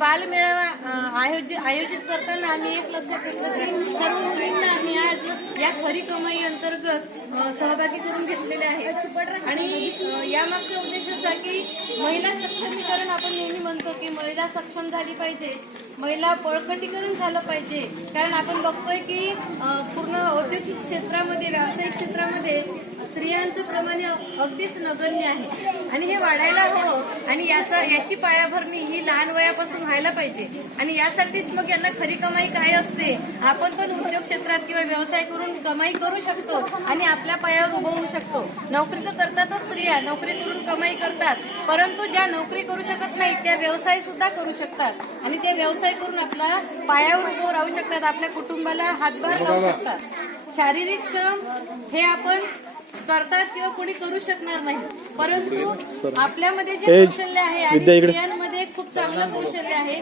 बालमेळावा आयोजित करताना आम्ही एक लक्षात घेतलं की सर्व मुलींना आम्ही आज या खरी कमाई अंतर्गत सहभागी करून घेतलेले आहे आणि यामागचा उद्देश असा की महिला सक्षमीकरण आपण नेहमी म्हणतो की महिला सक्षम झाली पाहिजे, महिला बळकटीकरण झालं पाहिजे. कारण आपण बघतोय की पूर्ण औद्योगिक क्षेत्रामध्ये, व्यावसायिक क्षेत्रामध्ये स्त्रियांचं प्रमाण अगदीच नगण्य आहे आणि हे वाढायला हवं आणि याची पायाभरणी ही लहान वयापासून व्हायला पाहिजे. आणि यासाठीच मग यांना खरी कमाई काय असते, आपण पण उद्योग क्षेत्रात किंवा व्यवसाय करून कमाई करू शकतो आणि आपल्या पायावर उभं होऊ शकतो. नोकरी तर करतातच स्त्रिया, नोकरी करून कमाई करतात, परंतु ज्या नोकरी करू शकत नाहीत त्या व्यवसाय सुद्धा करू शकतात आणि ते व्यवसाय करून आपल्या पायावर उभं राहू शकतात, आपल्या कुटुंबाला हातभार लावू शकतात. शारीरिक श्रम हे आपण करतात किंवा कोणी करू शकणार नाही, परंतु आपल्यामध्ये जे कौशल्य आहे आणि स्त्रियांमध्ये खूप चांगलं कौशल्य आहे